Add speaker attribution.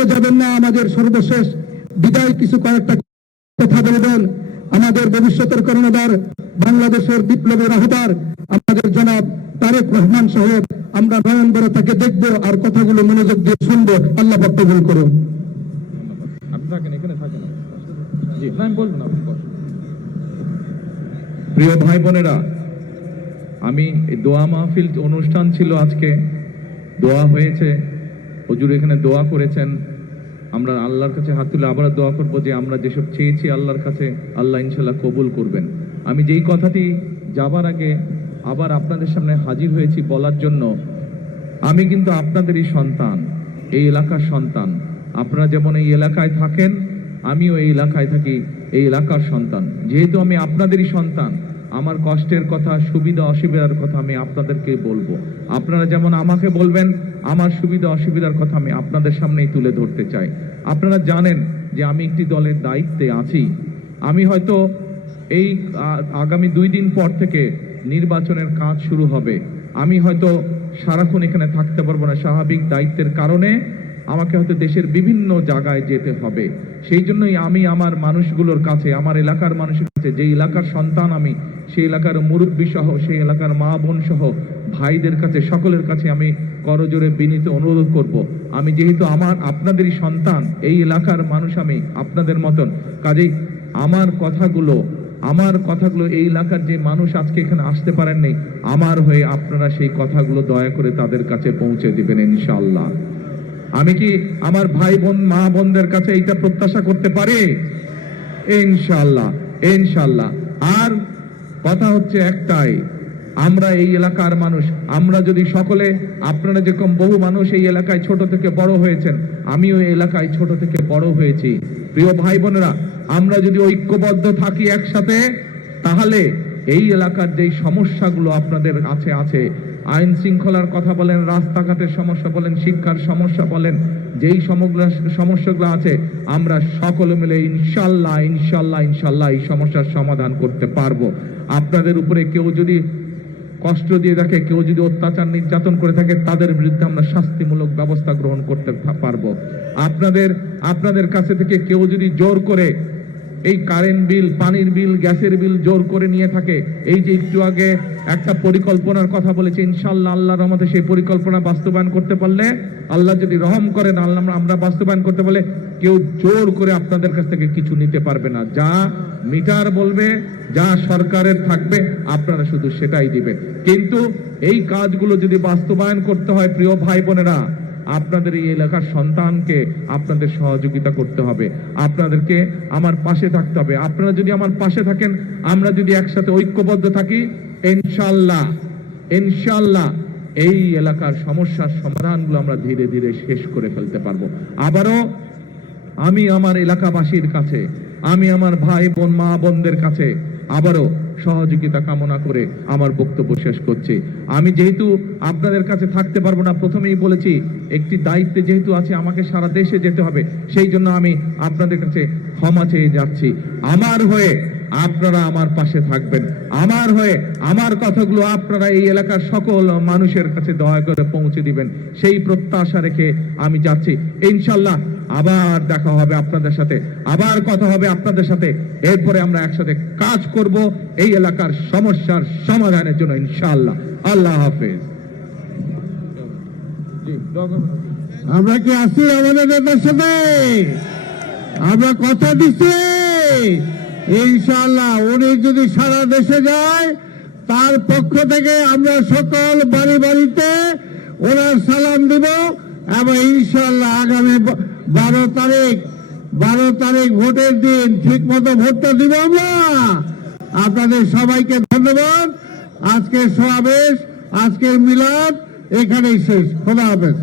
Speaker 1: কোথাও যাবেন না আমাদের সর্বশেষ। বিদায় কিছু কয়েকটা কথা বলবেন। আমাদের ভবিষ্যতের কর্ণধার বাংলাদেশের বিপ্লবের আহ্বার আমাদের জনাব তারেক রহমান সাহেব আমরা নয়ন বড় তাকে দেখব আর কথাগুলো মনোযোগ দিয়ে শুনব। আল্লাহ কবুল
Speaker 2: বসুন। প্রিয় ভাই বোনেরা আমি এই দোয়া মাহফিল অনুষ্ঠান ছিল আজকে। দোয়া হয়েছে। হজুর এখানে দোয়া করেছেন। আমরা আল্লাহর কাছে হাত তুলে আবার দোয়া করব যে আমরা যেসব চেয়েছি আল্লাহর কাছে, আল্লাহ ইনশাল্লাহ কবুল করবেন। আমি যেই কথাটি যাবার আগে আবার আপনাদের সামনে হাজির হয়েছি বলার জন্য, আমি কিন্তু আপনাদেরই সন্তান, এই এলাকার সন্তান। আপনারা যেমন এই এলাকায় থাকেন, আমিও এই এলাকায় থাকি, এই এলাকার সন্তান। যেহেতু আমি আপনাদেরই সন্তান আমার কষ্টের কথা, সুবিধা, অসুবিধার কথা আমি আপনাদেরকে বলব। আপনারা যেমন আমাকে বলবেন, আমার সুবিধা, অসুবিধার কথা আমি আপনাদের সামনেই তুলে ধরতে চাই। আপনারা জানেন যে আমি একটি দলের দায়িত্বে আছি। আমি হয়তো এই আগামী দুই দিন পর থেকে নির্বাচনের কাজ শুরু হবে। আমি হয়তো সারাক্ষণ এখানে থাকতে পারব না। স্বাভাবিক দায়িত্বের কারণে আমাকে হয়তো দেশের বিভিন্ন জায়গায় যেতে হবে। সেই জন্যই আমি আমার মানুষগুলোর কাছে, আমার এলাকার মানুষের কাছে, যে এলাকার সন্তান আমি, সেই এলাকার মুরব্বী সহ, সেই এলাকার মা বোন সহ, ভাইদের কাছে, সকলের কাছে আমি করজোরে বিনীত অনুরোধ করব। আমি যেহেতু আমার, আপনাদেরই সন্তান, এই এলাকার মানুষ আমি আপনাদের মতন। কাজেই আমার কথাগুলো আমার কথাগুলো এই এলাকার যে মানুষ আজকে এখানে আসতে পারেননি, আমার হয়ে আপনারা সেই কথাগুলো দয়া করে তাদের কাছে পৌঁছে দিবেন ইনশাআল্লাহ। আমি কি আমার ভাই বোন, মা বোনদের কাছে এইটা প্রত্যাশা করতে পারি? ইনশাল্লাহ ইনশাল্লাহ আর কথা হচ্ছে একটাই, আমরা এই এলাকার মানুষ, আমরা যদি সকলে, আপনারা যেরকম বহু মানুষ এই এলাকায় ছোট থেকে বড় হয়েছেন, আমিও এই এলাকায় ছোট থেকে বড় হয়েছি। প্রিয় ভাই বোনেরা, আমরা যদি ঐক্যবদ্ধ থাকি একসাথে, তাহলে এই এলাকার যেই সমস্যাগুলো আপনাদের কাছে আছে আইন শৃঙ্খলার কথা বলেন, রাস্তাঘাটের সমস্যা বলেন, শিক্ষার সমস্যা বলেন, যেই সমগ্র সমস্যাগুলো আছে, আমরা সকলে মিলে ইনশাল্লাহ ইনশাল্লাহ ইনশাল্লাহ এই সমস্যার সমাধান করতে পারব। আপনাদের উপরে কেউ যদি কষ্ট দিয়ে থাকে কেউ যদি অত্যাচার নির্যাতন করে থাকে, তাদের বিরুদ্ধে আমরা শাস্তিমূলক ব্যবস্থা গ্রহণ করতে পারব। আপনাদের আপনাদের কাছে থেকে কেউ যদি জোর করে এই কারেন্ট বিল পানির বিল গ্যাসের বিল জোর করে নিয়ে থাকে। এই যে একটু আগে একটা পরিকল্পনার কথা বলেছে ইনশাল্লাহ আল্লাহর রহমতে সেই পরিকল্পনা বাস্তবায়ন করতে পারলে, আল্লাহ যদি রহম করেন, আল্লাহ আমরা বাস্তবায়ন করতে পারলে, কেউ জোর করে আপনাদের কাছ থেকে কিছু নিতে পারবে না। যা মিটার বলবে, যা সরকারের থাকবে, আপনারা শুধু সেটাই দিবেন। কিন্তু এই কাজগুলো যদি বাস্তবায়ন করতে হয়, প্রিয় ভাই বোনেরা আপনাদের এই এলাকার সন্তানকে আপনাদের সহযোগিতা করতে হবে। আপনাদেরকে আমার পাশে থাকতে হবে। আপনারা যদি আমার পাশে থাকেন, আমরা যদি একসাথে ঐক্যবদ্ধ থাকি ইনশাল্লাহ ইনশাল্লাহ এই এলাকার সমস্যার সমাধানগুলো আমরা ধীরে ধীরে শেষ করে ফেলতে পারব। আবারও, আমি আমার এলাকাবাসীর কাছে, আমি আমার ভাই বোন, মা বোনদের কাছে আবারও সহযোগিতা কামনা করে আমার বক্তব্য শেষ করছি। আমি যেহেতু আপনাদের কাছে থাকতে পারব না, প্রথমেই বলেছি, একটি দায়িত্বে যেহেতু আছে, আমাকে সারা দেশে যেতে হবে, সেই জন্য আমি আপনাদের কাছে ক্ষমা চেয়ে যাচ্ছি। আমার হয়ে আপনারা আমার পাশে থাকবেন। আমার হয়ে আমার কথাগুলো আপনারা এই এলাকার সকল মানুষের কাছে দয়া করে পৌঁছে দিবেন। সেই প্রত্যাশা রেখে আমি যাচ্ছি। ইনশাল্লাহ আবার দেখা হবে আপনাদের সাথে, আবার কথা হবে আপনাদের সাথে। এরপরে আমরা একসাথে কাজ করব এই এলাকার সমস্যার সমাধানের জন্য, ইনশাআল্লাহ। আল্লাহ হাফেজ।
Speaker 1: আমরা কি আছি আমাদের নেতার সাথে? আমরা কথা দিচ্ছি। ইনশাল্লাহ উনি যদি সারা দেশে যায়, তার পক্ষ থেকে আমরা সকল বাড়ি বাড়িতে ওনার সালাম দিব এবং ইনশাল্লাহ আগামী বারো তারিখ বারো তারিখ ভোটের দিন ঠিক মতো ভোটটা দিব আমরা। আপনাদের সবাইকে ধন্যবাদ। আজকের সমাবেশ, আজকের মিলাদ এখানেই শেষ। খোদা হাফেজ।